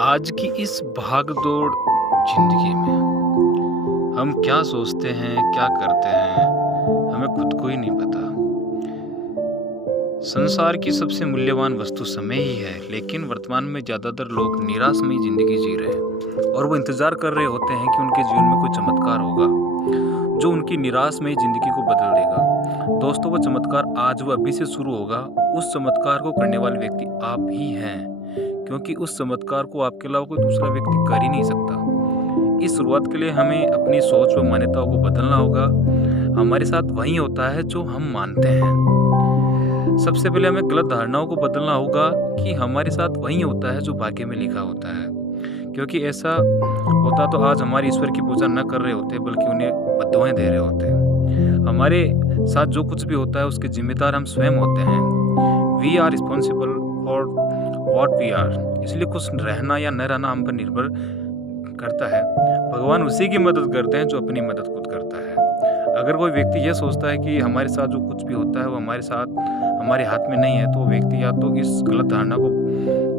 आज की इस भाग-दौड़ ज़िंदगी में हम क्या सोचते हैं, क्या करते हैं, हमें खुद को ही नहीं पता। संसार की सबसे मूल्यवान वस्तु समय ही है, लेकिन वर्तमान में ज़्यादातर लोग निराशमयी ज़िंदगी जी रहे हैं और वो इंतज़ार कर रहे होते हैं कि उनके जीवन में कोई चमत्कार होगा, जो उनकी निराशमयी ज़िंदगी को बदल देगा। दोस्तों, वो चमत्कार आज व अभी से शुरू होगा। उस चमत्कार को करने वाले व्यक्ति आप ही हैं, क्योंकि उस चमत्कार को आपके अलावा कोई दूसरा व्यक्ति कर ही नहीं सकता। इस शुरुआत के लिए हमें अपनी सोच व मान्यताओं को बदलना होगा। हमारे साथ वही होता है जो हम मानते हैं। सबसे पहले हमें गलत धारणाओं को बदलना होगा कि हमारे साथ वही होता है जो भाग्य में लिखा होता है। क्योंकि ऐसा होता तो आज हमारे ईश्वर की पूजा न कर रहे होते, बल्कि उन्हें बद्दुआएं दे रहे होते। हमारे साथ जो कुछ भी होता है उसके जिम्मेदार हम स्वयं होते हैं। We are responsible for what we are. इसलिए खुश रहना या न रहना हम पर निर्भर करता है। भगवान उसी की मदद करते हैं जो अपनी मदद खुद करता है। अगर कोई व्यक्ति यह सोचता है कि हमारे साथ जो कुछ भी होता है वो हमारे हाथ में नहीं है, तो वो व्यक्ति या तो इस गलत धारणा को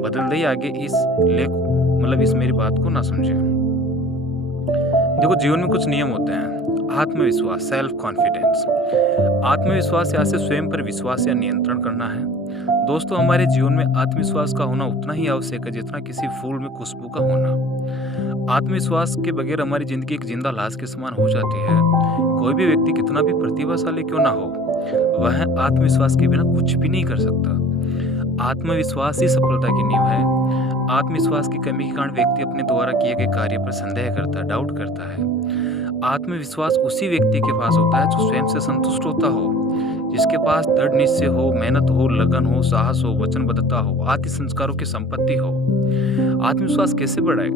बदल दे या आगे इस मेरी बात को ना समझे। देखो, जीवन में कुछ नियम होते हैं। आत्मविश्वास, सेल्फ कॉन्फिडेंस। आत्मविश्वास या से स्वयं पर विश्वास या नियंत्रण करना है। दोस्तों, हमारे जीवन में आत्मविश्वास का होना उतना ही आवश्यक है जितना किसी फूल में खुशबू का होना। आत्मविश्वास के बगैर हमारी जिंदगी एक जिंदा लाश के समान हो जाती है। कोई भी व्यक्ति कितना भी प्रतिभाशाली क्यों ना हो, वह आत्मविश्वास के बिना कुछ भी नहीं कर सकता। आत्मविश्वास ही सफलता की नींव है। आत्मविश्वास की कमी के कारण व्यक्ति अपने द्वारा किए गए कार्य पर संदेह करता है, डाउट करता है। आत्मविश्वास उसी व्यक्ति के पास होता है जो स्वयं से संतुष्ट होता हो, जिसके पास दृढ़ निश्चय हो, मेहनत हो, लगन हो, साहस हो, वचनबद्धता हो, आदि संस्कारों की संपत्ति हो। आत्मविश्वास कैसे बढ़ाए?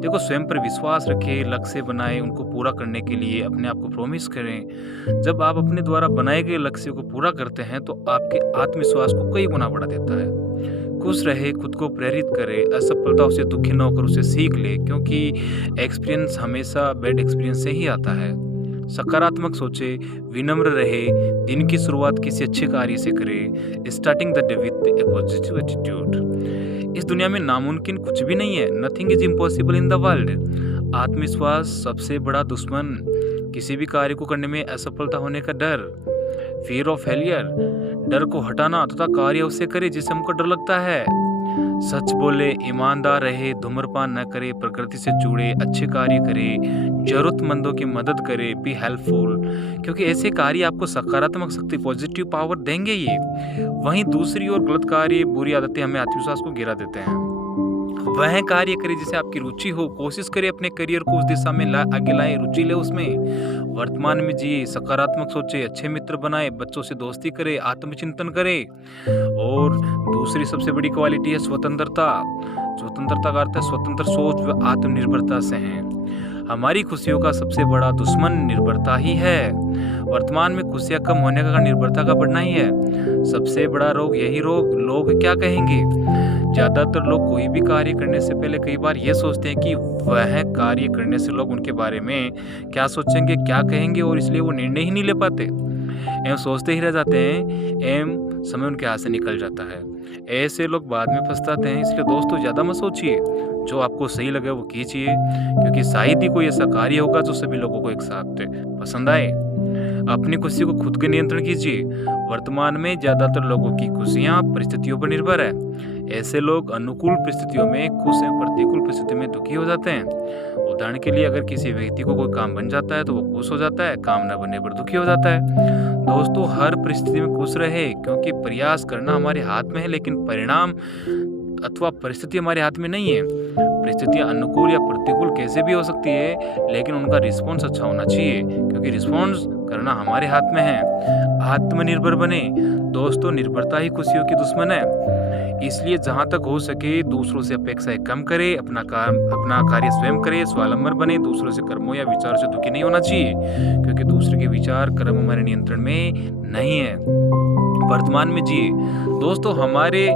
देखो, स्वयं पर विश्वास रखें, लक्ष्य बनाए, उनको पूरा करने के लिए अपने आप को प्रॉमिस करें। जब आप अपने द्वारा बनाए गए लक्ष्य को पूरा करते हैं तो आपके आत्मविश्वास को कई गुना बढ़ा देता है। खुश रहे, खुद को प्रेरित करे, असफलताओं से दुखी न होकर उसे सीख ले, क्योंकि एक्सपीरियंस हमेशा बैड एक्सपीरियंस से ही आता है। सकारात्मक सोचे, विनम्र रहे, दिन की शुरुआत किसी अच्छे कार्य से करे। Starting the day with A positive attitude. इस दुनिया में नामुमकिन कुछ भी नहीं है। Nothing is impossible in the world. आत्मविश्वास सबसे बड़ा दुश्मन। किसी भी कार्य को करने में असफलता होने का डर, फियर ऑफ फेलियर, डर को हटाना तथा कार्य उसे करे जिसे हमको डर लगता है। सच बोले, ईमानदार रहे, धूम्रपान न करे, प्रकृति से जुड़े, अच्छे कार्य करे, जरूरतमंदों की मदद करे, बी हेल्पफुल, क्योंकि ऐसे कार्य आपको सकारात्मक शक्ति, पॉजिटिव पावर देंगे ही। वहीं दूसरी ओर गलत कार्य, बुरी आदतें हमें आत्मविश्वास को गिरा देते हैं। वह कार्य करे जिसे आपकी रुचि हो। कोशिश करे अपने करियर को उस दिशा में आगे लाए, रुचि ले उसमें। वर्तमान में जिए, सकारात्मक सोचे, अच्छे मित्र बनाए, बच्चों से दोस्ती करे, आत्मचिंतन करे। और दूसरी सबसे बड़ी क्वालिटी है स्वतंत्रता। स्वतंत्रता का अर्थ है स्वतंत्र सोच व आत्मनिर्भरता से है। हमारी खुशियों का सबसे बड़ा दुश्मन निर्भरता ही है। वर्तमान में खुशियां कम होने का कारण निर्भरता का बढ़ना ही है। सबसे बड़ा रोग यही रोग। लोग क्या कहेंगे? ज्यादातर लोग कोई भी कार्य करने से पहले कई बार ये सोचते हैं कि वह कार्य करने से लोग उनके बारे में क्या सोचेंगे, क्या कहेंगे, और इसलिए वो निर्णय ही नहीं ले पाते एवं सोचते ही रह जाते हैं एवं समय उनके हाथ से निकल जाता है। ऐसे लोग बाद में पछताते हैं। इसलिए दोस्तों, ज़्यादा मत सोचिए, जो आपको सही लगे वो कीजिए, क्योंकि शायद ही कोई ऐसा कार्य होगा जो सभी लोगों को एक साथ पसंद आए। अपनी खुशी को खुद के नियंत्रण कीजिए। वर्तमान में ज़्यादातर लोगों की खुशियाँ परिस्थितियों पर निर्भर है। ऐसे लोग अनुकूल परिस्थितियों में खुश हैं, प्रतिकूल परिस्थितियों में दुखी हो जाते हैं। उदाहरण के लिए, अगर किसी व्यक्ति को कोई काम बन जाता है तो वो खुश हो जाता है, काम न बनने पर दुखी हो जाता है। दोस्तों, हर परिस्थिति में खुश रहे, क्योंकि प्रयास करना हमारे हाथ में है, लेकिन परिणाम अथवा परिस्थिति हमारे हाथ में नहीं है। परिस्थितियां अनुकूल या प्रतिकूल कैसे भी हो सकती है, लेकिन उनका रिस्पॉन्स अच्छा होना चाहिए, क्योंकि रिस्पॉन्स करना हमारे हाथ में है। आत्मनिर्भर बने। दोस्तों, निर्भरता ही खुशियों की दुश्मन है। इसलिए जहां तक हो सके दूसरों से अपेक्षाएं कम करे, अपना कार्य स्वयं करे, स्वावलंबन बने, दूसरों से कर्मों या विचारों से दुखी नहीं होना चाहिए, क्योंकि दूसरे के विचार, कर्म हमारे नियंत्रण में नहीं है। वर्तमान में जिए। दोस्तों, हमारे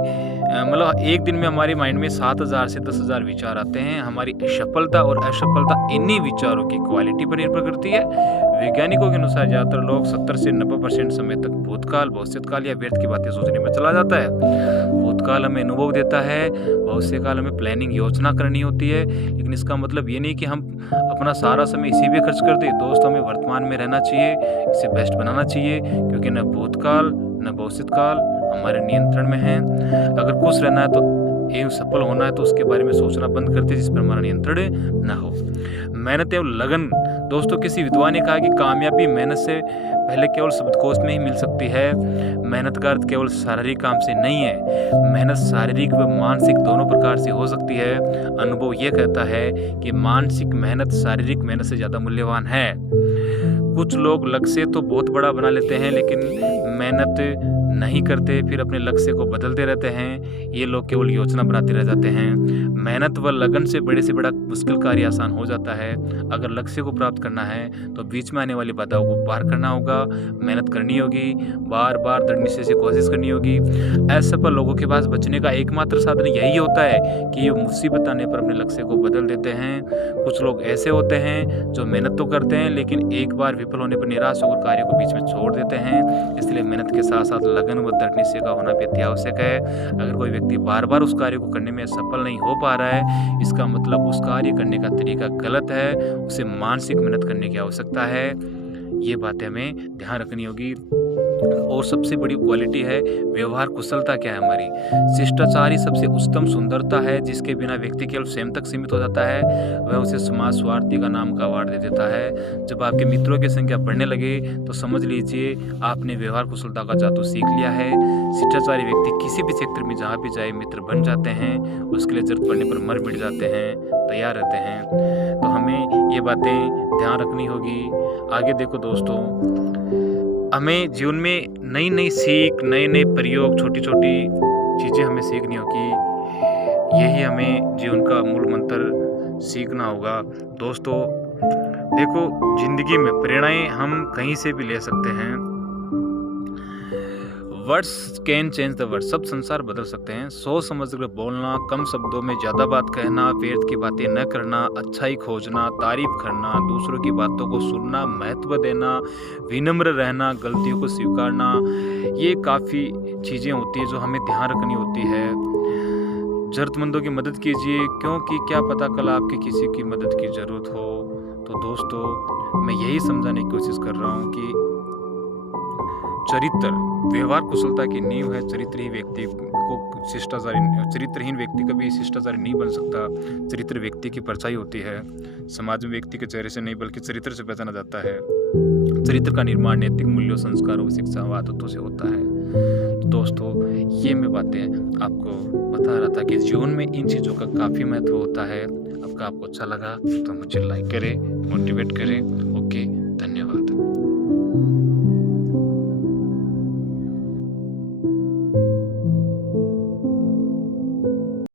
मतलब एक दिन में हमारे माइंड में 7,000 से 10,000 विचार आते हैं। हमारी सफलता और असफलता इन्हीं विचारों की क्वालिटी पर निर्भर करती है। वैज्ञानिकों के अनुसार ज़्यादातर लोग 70 से 90% समय तक भूतकाल, भविष्यकाल या व्यर्थ की बातें सोचने में चला जाता है। भूतकाल हमें अनुभव देता है, भविष्यकाल हमें प्लानिंग योजना करनी होती है, लेकिन इसका मतलब ये नहीं कि हम अपना सारा समय इसी पे खर्च कर दें। दोस्त, हमें वर्तमान में रहना चाहिए, इसे बेस्ट बनाना चाहिए, क्योंकि न भूतकाल न भविष्यकाल हमारे नियंत्रण में है। अगर खुश रहना है तो एवं सफल होना है तो उसके बारे में सोचना बंद करते जिस पर हमारा नियंत्रण न हो। मेहनत एवं लगन। दोस्तों, किसी विद्वान ने कहा कि कामयाबी मेहनत से पहले केवल शब्दकोश में ही मिल सकती है। मेहनत का अर्थ केवल शारीरिक काम से नहीं है। मेहनत शारीरिक व मानसिक दोनों प्रकार से हो सकती है। अनुभव यह कहता है कि मानसिक मेहनत शारीरिक मेहनत से ज़्यादा मूल्यवान है। कुछ लोग लक्ष्य तो बहुत बड़ा बना लेते हैं लेकिन मेहनत नहीं करते, फिर अपने लक्ष्य को बदलते रहते हैं। ये लोग केवल योजना बनाते रह जाते हैं। मेहनत व लगन से बड़ा मुश्किल कार्य आसान हो जाता है। अगर लक्ष्य को प्राप्त करना है तो बीच में आने वाली बाधाओं को पार करना होगा, मेहनत करनी होगी, बार बार दृढ़ निश्चय से कोशिश करनी होगी। असफल लोगों के पास बचने का एकमात्र साधन यही होता है कि ये मुसीबत आने पर अपने लक्ष्य को बदल देते हैं। कुछ लोग ऐसे होते हैं जो मेहनत तो करते हैं लेकिन एक बार विफल होने पर निराश होकर कार्य को बीच में छोड़ देते हैं। इसलिए मेहनत के साथ साथ लगन व दृढ़ निश्चय का होना भी अति आवश्यक है। अगर कोई व्यक्ति बार बार उस कार्य को करने में सफल नहीं हो पा रहा है, इसका मतलब उस कार्य करने का तरीका गलत है। उसे मानसिक मेहनत करने की आवश्यकता है। ये बातें हमें ध्यान रखनी होगी। और सबसे बड़ी क्वालिटी है व्यवहार कुशलता। क्या है हमारी? शिष्टाचार ही सबसे उत्तम सुंदरता है जिसके बिना व्यक्ति केवल स्वयं तक सीमित हो जाता है। वह उसे समाज स्वार्थी का नाम का अवार्ड दे देता है। जब आपके मित्रों की संख्या बढ़ने लगे तो समझ लीजिए आपने व्यवहार कुशलता का जादू सीख लिया है। शिष्टाचारी व्यक्ति किसी भी क्षेत्र में जहाँ भी जाए मित्र बन जाते हैं, उसके लिए जरूरत पड़ने पर मर मिट जाते हैं, तैयार रहते हैं। तो हमें ये बातें ध्यान रखनी होगी। आगे देखो दोस्तों, हमें जीवन में नई नई सीख, नए नए प्रयोग, छोटी छोटी चीज़ें हमें सीखनी होगी। यही हमें जीवन का मूल मंत्र सीखना होगा। दोस्तों देखो, जिंदगी में प्रेरणाएं हम कहीं से भी ले सकते हैं। Words can change the world. सब संसार बदल सकते हैं। सोच समझ कर बोलना, कम शब्दों में ज़्यादा बात कहना, व्यर्थ की बातें न करना, अच्छाई खोजना, तारीफ करना, दूसरों की बातों को सुनना, महत्व देना, विनम्र रहना, गलतियों को स्वीकारना, ये काफ़ी चीज़ें होती हैं जो हमें ध्यान रखनी होती है। ज़रूरतमंदों की मदद कीजिए, क्योंकि क्या पता कल आपकी किसी की मदद की ज़रूरत हो। तो दोस्तों, मैं यही समझाने की कोशिश कर रहा हूँ कि चरित्र व्यवहार कुशलता की नींव है। चरित्रहीन व्यक्ति कभी शिष्टाचारी नहीं बन सकता। चरित्र व्यक्ति की परछाई होती है। समाज में व्यक्ति के चेहरे से नहीं बल्कि चरित्र से पहचाना जाता है। चरित्र का निर्माण नैतिक मूल्यों, संस्कारों, शिक्षा व आदतों से होता है। तो दोस्तों, ये मैं बातें आपको बता रहा था कि जीवन में इन चीज़ों का काफ़ी महत्व होता है। आपको अच्छा लगा तो मुझे लाइक करें, मोटिवेट करें।